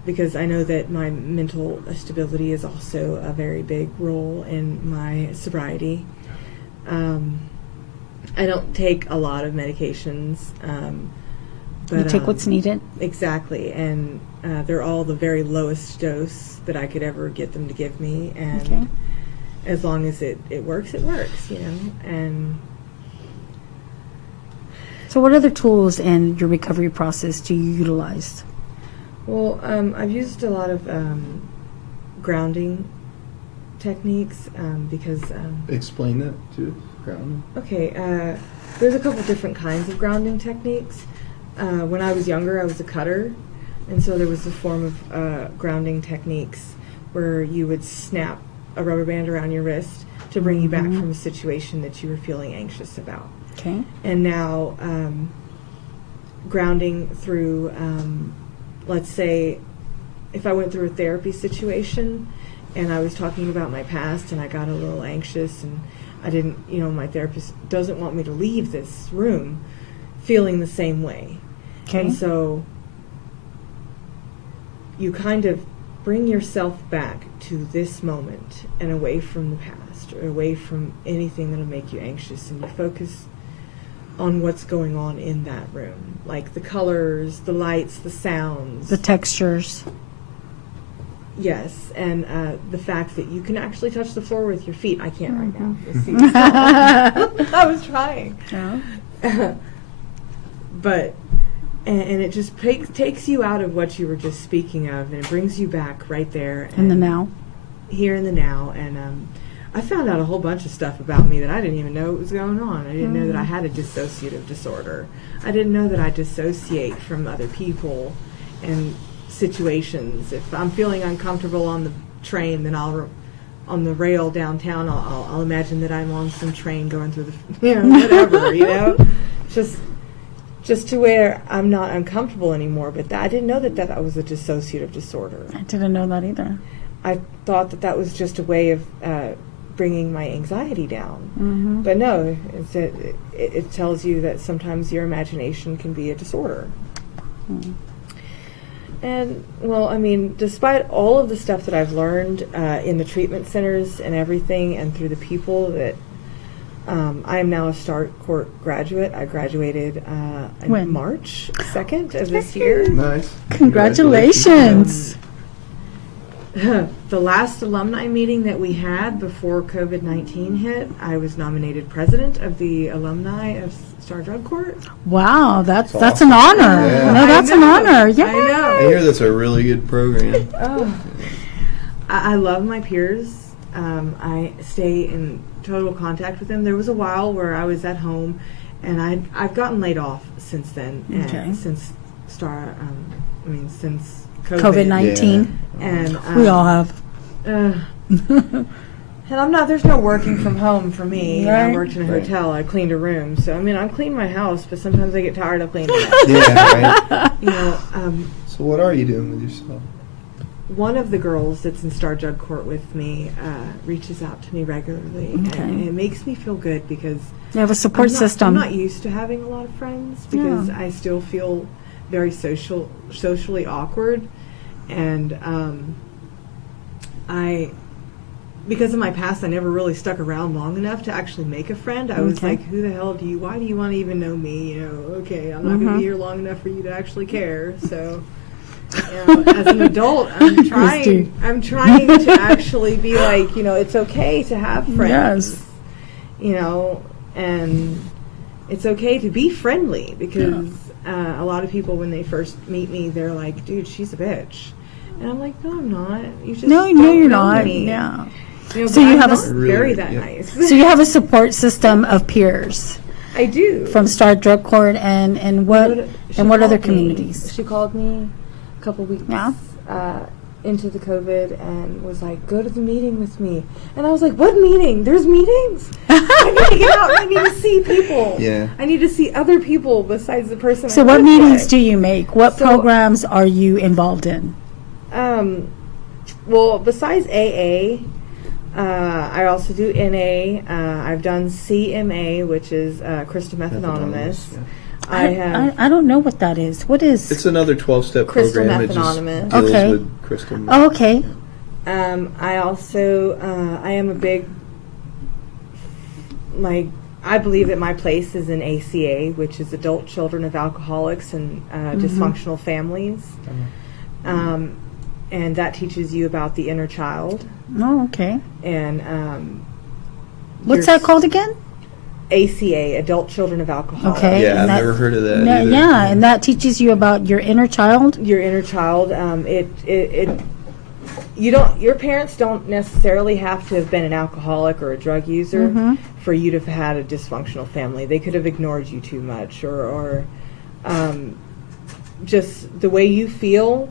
because I know that my mental stability is also a very big role in my sobriety. I don't take a lot of medications. But, You take what's needed? Exactly, and they're all the very lowest dose that I could ever get them to give me, and Okay. as long as it works, you know. And So what other tools in your recovery process do you utilize? well, I've used a lot of grounding techniques because Explain that to grounding. okay, there's a couple different kinds of grounding techniques. When I was younger, I was a cutter, and so there was a form of grounding techniques where you would snap a rubber band around your wrist to bring you back from a situation that you were feeling anxious about. Okay. And now grounding through, let's say, if I went through a therapy situation and I was talking about my past and I got a little anxious and I didn't, my therapist doesn't want me to leave this room feeling the same way. Okay. And so you kind of bring yourself back to this moment and away from the past or away from anything that'll make you anxious, and you focus on what's going on in that room, like the colors, the lights, the sounds. The textures. Yes, and the fact that you can actually touch the floor with your feet. I can't right now. You'll see. I was trying. Yeah. But, and it just takes you out of what you were just speaking of, and it brings you back right there. In the now. Here in the now. And I found out a whole bunch of stuff about me that I didn't even know was going on. I didn't know that I had a dissociative disorder. I didn't know that I dissociate from other people and situations. If I'm feeling uncomfortable on the train, then on the rail downtown, I'll imagine that I'm on some train going through the, whatever, just to where I'm not uncomfortable anymore. But I didn't know that was a dissociative disorder. I didn't know that either. I thought that was just a way of bringing my anxiety down. Mm-hmm. But no, it tells you that sometimes your imagination can be a disorder. Mm. And, well, I mean, despite all of the stuff that I've learned in the treatment centers and everything, and through the people that I am now a Star Court graduate. I graduated in March 2nd of this year. Nice. Congratulations. The last alumni meeting that we had before COVID-19 hit, I was nominated president of the alumni of Star Drug Court. Wow, that's awesome. an honor. Yeah. No, that's an honor. Yeah. I know. I hear that's a really good program. Oh. I love my peers. I stay in total contact with them. There was a while where I was at home, and I've gotten laid off since then. Okay. Since since COVID-19. And We all have. And there's no working from home for me. I Right. worked in a Right. hotel. I cleaned a room. So, I mean, I clean my house, but sometimes I get tired of cleaning it. Yeah, right. You know, So what are you doing with yourself? one of the girls that's in Star Jug Court with me reaches out to me regularly. Okay. And it makes me feel good because You have a support I'm system. not used to having a lot of friends because Yeah. I still feel very socially awkward. And because of my past, I never really stuck around long enough to actually make a friend. I was Okay. like, who the hell why do you want to even know me? You know, okay, I'm not going to be here long enough for you to actually care. So, you know, as an adult, I'm trying to actually be like, you know, it's okay to have friends. Yes. You know, and it's okay to be friendly because a lot of people, when they first meet me, they're like, dude, she's a bitch. And I'm like, no, I'm not. You just No, don't you're know not. me. Yeah. You know, So but you I'm have a not s- very Really, that yeah. nice. So you have a support system of peers I do. from Star Drug Court and what She other called me. communities? She called me a couple weeks Yeah. into the COVID and was like, go to the meeting with me. And I was like, what meeting? There's meetings? I need to get out. I need to see people. Yeah. I need to see other people besides the person So I what live meetings with. do you make? What So- programs are you involved in? Well, besides AA, I also do NA. I've done CMA, which is Crystal Meth Anonymous. Yeah. I have I don't know what that is. What is? It's another 12-step Crystal program. Meth It just Anonymous. deals Okay. with crystal meth. Oh, okay. I also I am a big I believe that my place is in ACA, which is Adult Children of Alcoholics and Dysfunctional Families. And that teaches you about the inner child. Oh, okay. And What's your that called again? ACA, Adult Children of Alcoholics. Okay. Yeah, and I've that- never heard of that Yeah, either. yeah, and that teaches you about your inner child. Your inner child. Your parents don't necessarily have to have been an alcoholic or a drug user for you to have had a dysfunctional family. They could have ignored you too much, or just the way you feel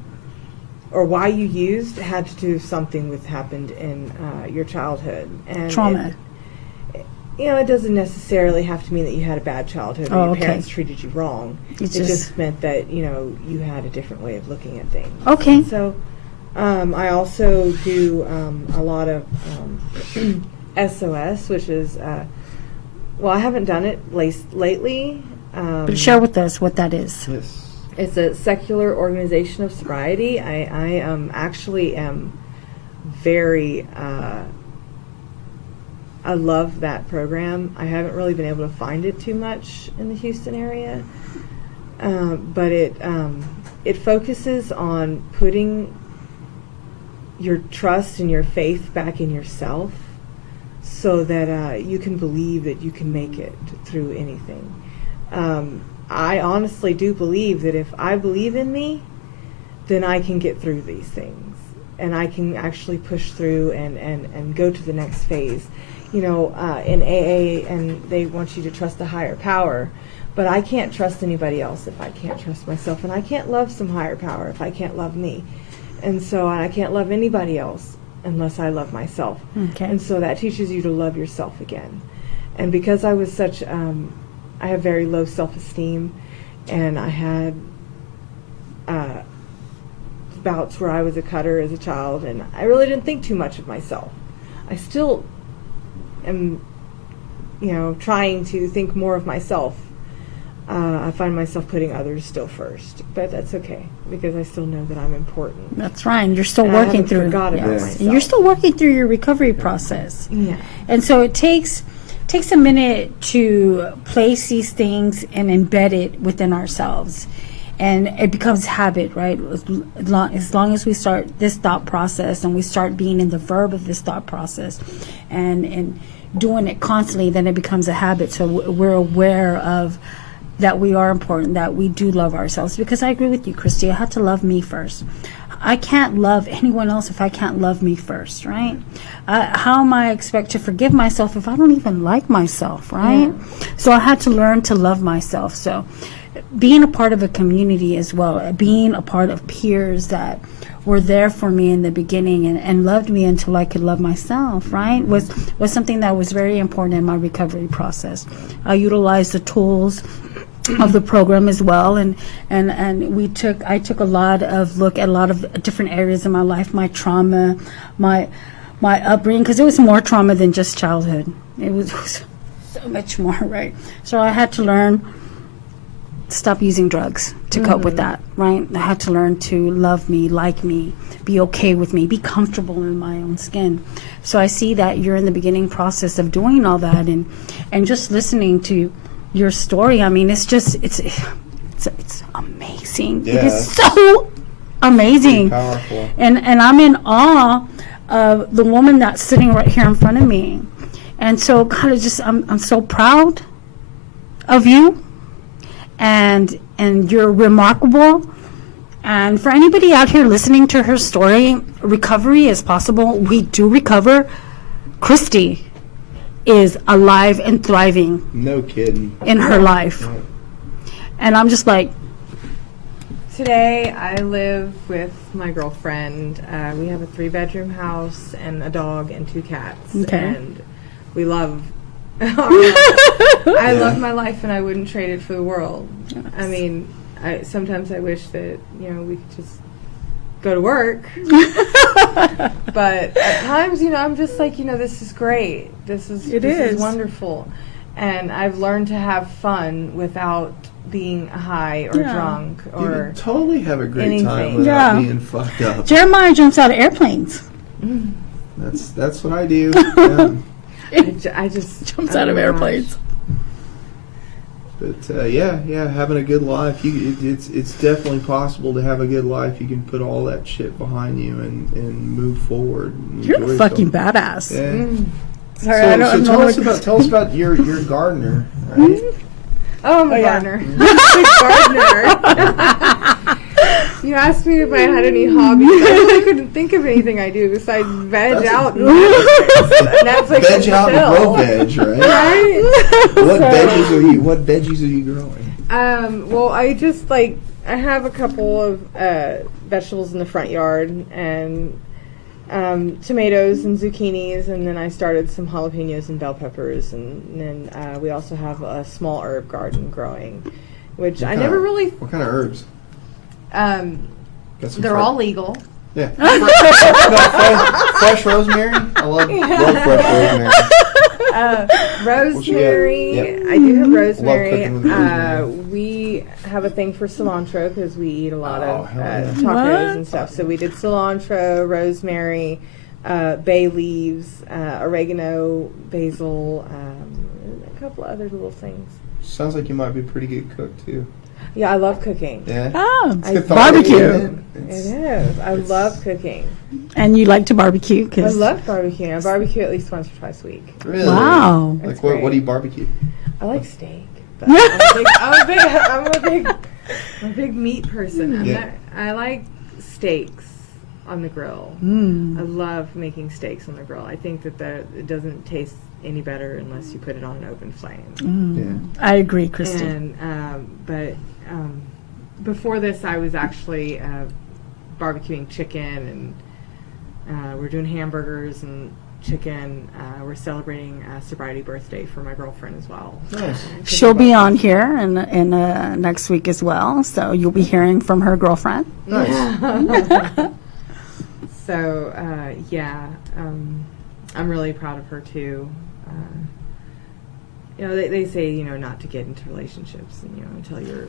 or why you used had to do something with happened in your childhood. And Trauma. it doesn't necessarily have to mean that you had a bad childhood or Oh, your okay. parents treated you wrong. It's It just- just meant that, you had a different way of looking at things. Okay. So I also do a lot of SOS, which is, I haven't done it lately. But share with us what that is. Yes. It's a secular organization of sobriety. I actually am very, I love that program. I haven't really been able to find it too much in the Houston area, but it focuses on putting your trust and your faith back in yourself so that you can believe that you can make it through anything. I honestly do believe that if I believe in me, then I can get through these things. And I can actually push through and go to the next phase. In AA, and they want you to trust a higher power. But I can't trust anybody else if I can't trust myself. And I can't love some higher power if I can't love me. And so I can't love anybody else unless I love myself. Okay. And so that teaches you to love yourself again. And because I was such, I have very low self-esteem, and I had bouts where I was a cutter as a child, and I really didn't think too much of myself. I still am, trying to think more of myself. I find myself putting others still first, but that's okay because I still know that I'm important. That's right. And you're still And I working haven't through. forgot about yes. myself. And you're still working through your recovery process. Yeah. And so it takes a minute to place these things and embed it within ourselves. And it becomes habit, right? As long as we start this thought process and we start being in the verb of this thought process and doing it constantly, then it becomes a habit. So we're aware of that we are important, that we do love ourselves. Because I agree with you, Christy, I have to love me first. I can't love anyone else if I can't love me first, right? How am I expect to forgive myself if I don't even like myself, right? So I had to learn to love myself. So being a part of a community as well, being a part of peers that were there for me in the beginning and loved me until I could love myself, right, was something that was very important in my recovery process. I utilized the tools of the program as well, and I took a lot of look at a lot of different areas in my life, my trauma, my upbringing, because it was more trauma than just childhood. It was so much more, right? So I had to learn stop using drugs to cope with that, right? I had to learn to love me, like me, be okay with me, be comfortable in my own skin. So I see that you're in the beginning process of doing all that, and just listening to your story. I mean, it's amazing. Yeah, it is so amazing. Powerful. And I'm in awe of the woman that's sitting right here in front of me. And so kind of just I'm so proud of you. And you're remarkable. And for anybody out here listening to her story, recovery is possible. We do recover. Christie is alive and thriving. No kidding. In her life. Yeah. And I'm just like, today I live with my girlfriend. We have a 3-bedroom house and a dog and 2 cats. Okay. And we love I love my life, and I wouldn't trade it for the world. Yes. I mean, sometimes I wish that, we could just go to work. But at times, I'm just like, this is great. This is wonderful. And I've learned to have fun without being high or drunk You or can totally have a great anything. time without being fucked up. Jeremiah jumps out of airplanes. That's what I do. Yeah. I just Jumps out of airplanes. But having a good life. It's definitely possible to have a good life. You can put all that shit behind you and move forward. And You're enjoy a fucking yourself. badass. Yeah. Sorry, I don't So know. tell us about your gardener, right? Oh, I'm a yeah. gardener. Big gardener. You asked me if I had any hobbies. I really couldn't think of anything I do besides veg out and Netflix Veg and out and chill. grow veg, right? Right? What veggies are you growing? Well, I have a couple of vegetables in the front yard, and tomatoes and zucchinis, and then I started some jalapenos and bell peppers, and then we also have a small herb garden growing, which I never really. What kind of herbs? They're all legal. Yeah. Fresh rosemary. I love fresh rosemary. Rosemary. Yep. I do have rosemary. cooking with rosemary. We have a thing for cilantro because we eat a lot of hell yeah. tacos and stuff. So we did cilantro, rosemary, bay leaves, oregano, basil, a couple of other little things. Sounds like you might be a pretty good cook too. Yeah, I love cooking. Yeah. Oh, Cathartic, barbecue. isn't It is. I love cooking. And you like to barbecue? I love barbecuing. I barbecue at least once or twice a week. Really? Wow. Like That's what great. do you barbecue? I like steak. But I'm a big meat person. I like steaks on the grill. I love making steaks on the grill. I think that it doesn't taste any better unless you put it on an open flame. Yeah. I agree, Christy. And but before this, I was actually barbecuing chicken, and we're doing hamburgers and chicken. We're celebrating a sobriety birthday for my girlfriend as well. Nice. She'll be on here in next week as well, so you'll be hearing from her girlfriend. Nice. So I'm really proud of her too. They say not to get into relationships until you're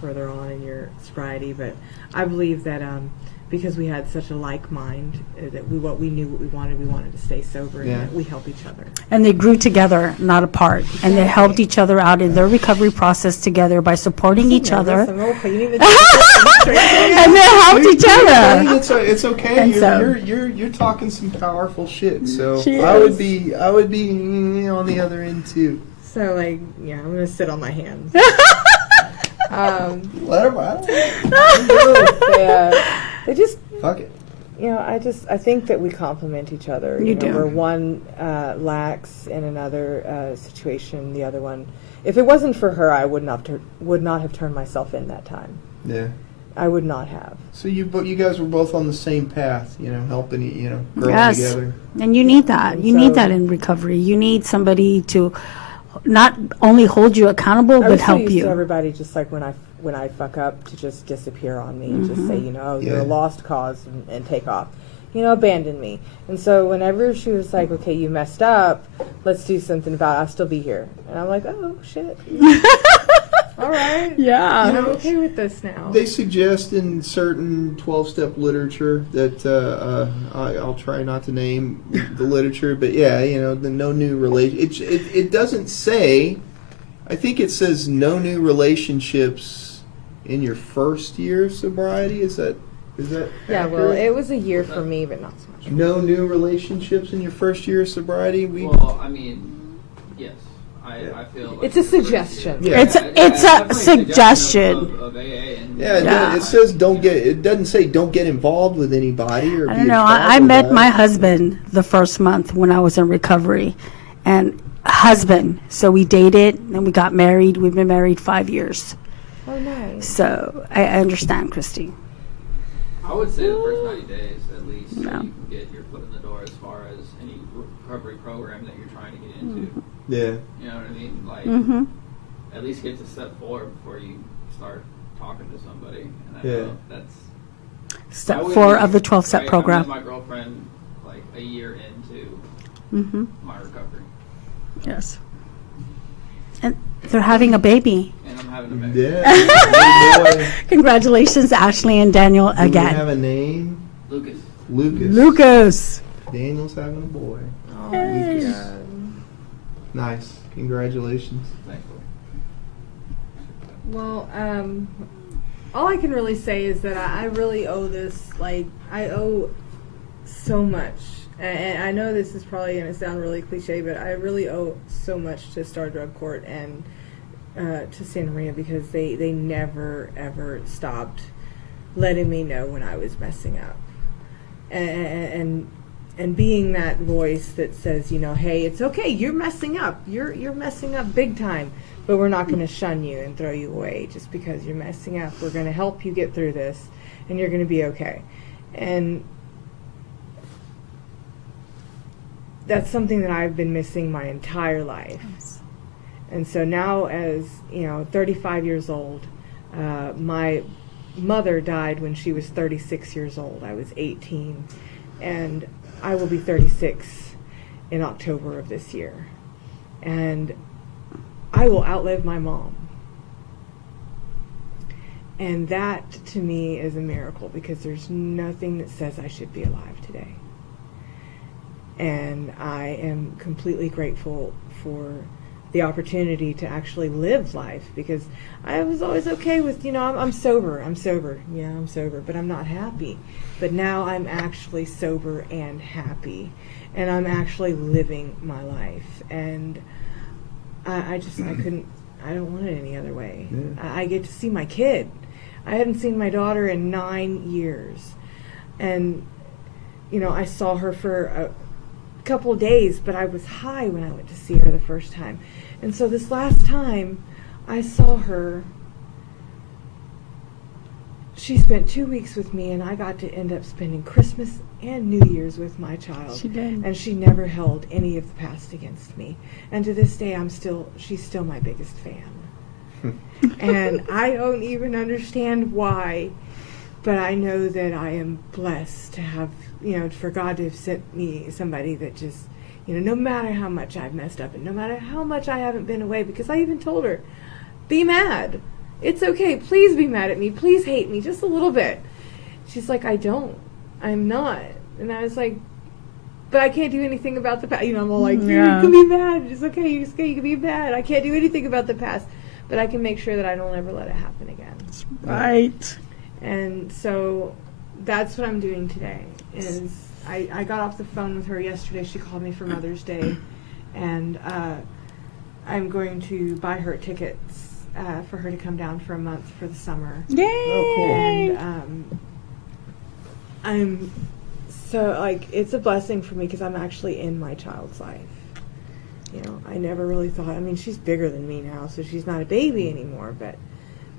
further on in your sobriety, but I believe that because we had such a like mind, that what we wanted to stay sober, and that we help each other. And they grew together, not apart. And they helped each other out in their recovery process together by supporting each other. I'm all cleaning the And they helped each other. It's okay. And so- You're talking some powerful shit. So She I would is. be on the other end too. So I'm gonna sit on my hands. Let her. I don't know. They just Fuck it. I think that we complement each other. You do. Where one lacks in another situation, the other one. If it wasn't for her, I would not have turned myself in that time. Yeah. I would not have. So you guys were both on the same path, helping, growing together. And you need that. And You need that in recovery. You need somebody to not only hold you accountable, but help used you. To everybody, just like when I fuck up, to just disappear on me and just say, you're a lost cause and take off. Abandon me. And so whenever she was like, okay, you messed up, let's do something about it, I'll still be here. And I'm like, oh, shit. All right. Yeah. I'm okay with this now. They suggest in certain 12-step literature that I'll try not to name the literature, but the no new relation. It doesn't say. I think it says no new relationships in your first year of sobriety. Is that? Yeah. accurate? Well, it was a year for me, but not so much. No new relationships in your first year of sobriety. Yes. I feel like It's a suggestion. Yeah. It's a suggestion. of AA and Yeah, it says don't get. It doesn't say don't get involved with anybody or. I be don't know. a I met trouble my guy. husband the first month when I was in recovery, and husband. So we dated and we got married. We've been married 5 years. Oh, nice. So I understand, Christy. I would say the first 90 days at least, so No. you can get your foot in the door as far as any recovery program that you're trying to get into. Yeah. You know what I mean? Like, Mm-hmm. at least get to step 4 before you start talking to somebody. And I Yeah. know that's Step I would 4 be- of the 12-step right, I program. met my girlfriend like a year into Mm-hmm. my recovery, Yes. And they're having a baby. and I'm having a baby. Yeah. Little boy. Congratulations, Ashley and Daniel, Do we again. have a name? Lucas. Lucas. Lucas. Daniel's having a boy. Oh, Hey. my God. Nice. Congratulations. Thankfully. Well, all I can really say is that I really owe this, I owe so much. And I know this is probably going to sound really cliche, but I really owe so much to Star Drug Court and to Santa Maria, because they never, ever stopped letting me know when I was messing up. And being that voice that says, hey, it's okay, you're messing up. You're messing up big time. But we're not going to shun you and throw you away just because you're messing up. We're going to help you get through this, and you're going to be okay. And that's something that I've been missing my entire life. And so now, as 35 years old, my mother died when she was 36 years old. I was 18, and I will be 36 in October of this year. And I will outlive my mom. And that, to me, is a miracle, because there's nothing that says I should be alive today. And I am completely grateful for the opportunity to actually live life, because I was always okay with, I'm sober, yeah, I'm sober, but I'm not happy. But now I'm actually sober and happy, and I'm actually living my life. And I don't want it any other way. Yeah. I get to see my kid. I hadn't seen my daughter in 9 years. And, I saw her for a couple of days, but I was high when I went to see her the first time. And so this last time I saw her, she spent 2 weeks with me, and I got to end up spending Christmas and New Year's with my child. She did. And she never held any of the past against me. And to this day, she's still my biggest fan. And I don't even understand why, but I know that I am blessed to have, for God to have sent me somebody that just, no matter how much I've messed up and no matter how much I haven't been away, because I even told her, be mad. It's okay. Please be mad at me. Please hate me just a little bit. She's like, I'm not. And I was like, but I can't do anything about the past. I'm all like, Yeah. you can be mad. It's okay. You can be mad. I can't do anything about the past, but I can make sure that I don't ever let it happen again. Right. And so that's what I'm doing today. Is I got off the phone with her yesterday. She called me for Mother's Day, and I'm going to buy her tickets for her to come down for a month for the summer. Yay! Oh, cool. And I'm So, like, it's a blessing for me because I'm actually in my child's life. You know, I never really thought, I mean, she's bigger than me now, so she's not a baby anymore, but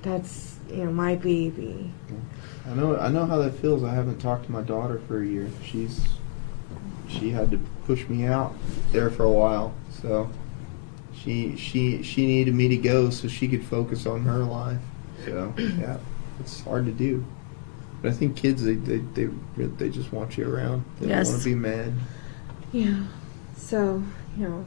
that's, you know, my baby. I know how that feels. I haven't talked to my daughter for a year. She had to push me out there for a while, so she needed me to go so she could focus on her life. So yeah, it's hard to do. But I think kids they just want you around. They don't want to be mad. Yeah. So, you know,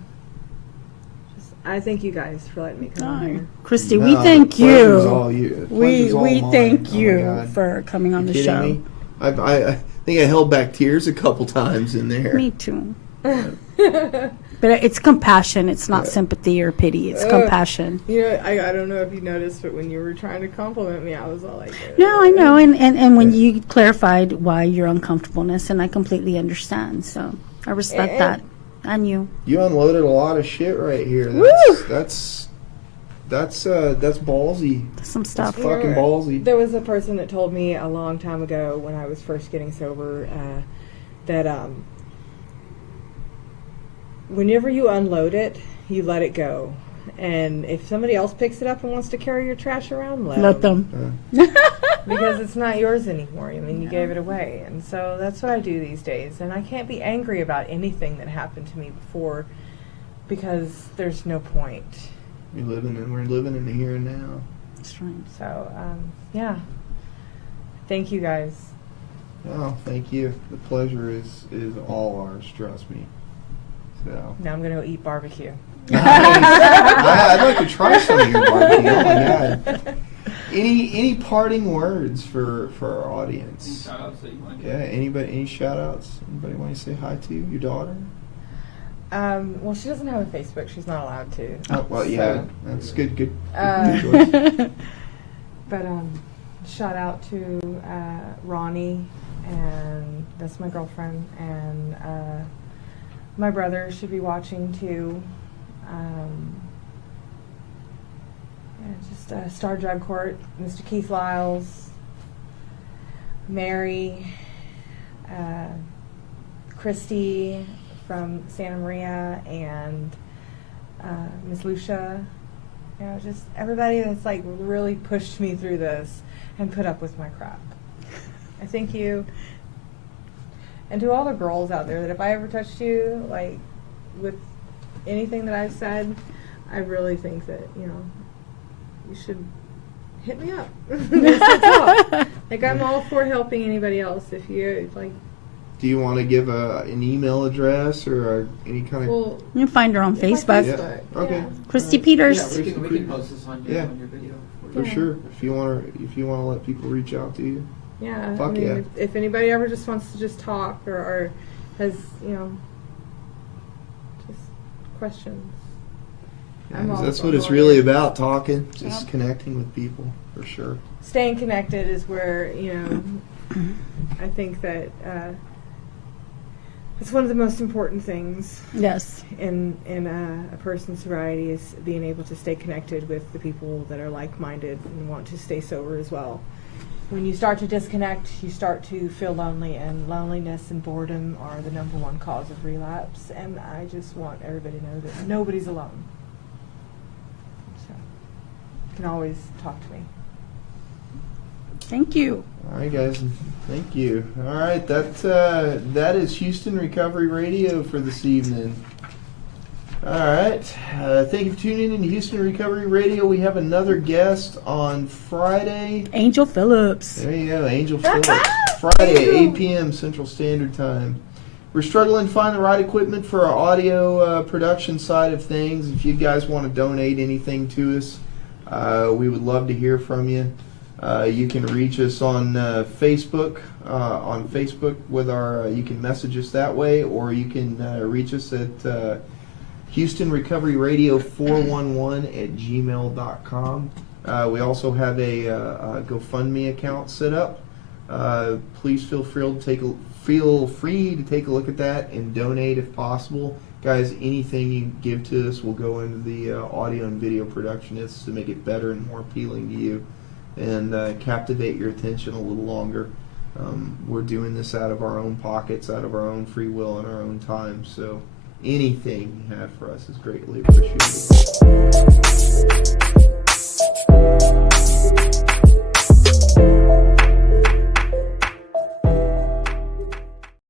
I thank you guys for letting me come on here. Christy, we thank you. All you. We thank Oh you for coming on the show. Me? I think I held back tears a couple times in there. Me too. But it's compassion. It's not sympathy or pity. It's compassion. You know, I don't know if you noticed, but when you were trying to compliment me, I was all like, No, I know. And when you clarified why your uncomfortableness, and I completely understand. So I respect that. And you. You unloaded a lot of shit right here. That's ballsy. That's some stuff. That's fucking ballsy. There was a person that told me a long time ago when I was first getting sober that whenever you unload it, you let it go. And if somebody else picks it up and wants to carry your trash around, let them. Because it's not yours anymore. I mean, you gave it away. And so that's what I do these days. And I can't be angry about anything that happened to me before because there's no point. We're living in the here and now. That's right. So, yeah. Thank you guys. Oh, thank you. The pleasure is all ours, trust me. So. Now I'm going to go eat barbecue. Nice. I'd like to try some of your barbecue. Oh my God. Any parting words for our audience? Shout outs that you want to Yeah, any shout outs? Anybody want to say hi to your daughter? Well, she doesn't have a Facebook. She's not allowed to. Oh, well, yeah, So, that's good choice. but shout out to Ronnie, and that's my girlfriend, and my brother should be watching too. Just Star Drug Court, Mr. Keith Lyles, Mary, Christy from Santa Maria, and Miss Lucia. You know, just everybody that's like really pushed me through this and put up with my crap. I thank you. And to all the girls out there that if I ever touched you, like, with anything that I've said, I really think that, you know, you should hit me up. Like, I'm all for helping anybody else. If you, like... Do you want to give an email address or any kind of... Well, You can find her on Facebook. Yeah. Okay. Yeah. Christie Peters. Yeah, we can post this on your video. For Yeah. sure. If you want to let people reach out to you. Yeah, Fuck I mean, yeah. if anybody ever just wants to just talk or has, you know, just questions. Yeah, I'm 'cause all that's for what it's it. really about, talking, just Yep. connecting with people, for sure. Staying connected is where, you know, I think that it's one of the most important things Yes. in a person's sobriety is being able to stay connected with the people that are like-minded and want to stay sober as well. When you start to disconnect, you start to feel lonely, and loneliness and boredom are the #1 cause of relapse, and I just want everybody to know that nobody's alone. So, you can always talk to me. Thank you. All right, guys. Thank you. All right, that is Houston Recovery Radio for this evening. All right. Thank you for tuning in to Houston Recovery Radio. We have another guest on Friday. Angel Phillips. There you go, Angel Phillips. Friday, 8 p.m. Central Standard Time. We're struggling to find the right equipment for our audio production side of things. If you guys want to donate anything to us, we would love to hear from you. You can reach us on Facebook. With our, you can message us that way, or you can reach us at Houston Recovery Radio 411 at gmail.com. We also have a GoFundMe account set up. Please feel free to take a look at that and donate if possible. Guys, anything you give to us will go into the audio and video production to make it better and more appealing to you and captivate your attention a little longer. We're doing this out of our own pockets, out of our own free will and our own time. So anything you have for us is greatly appreciated.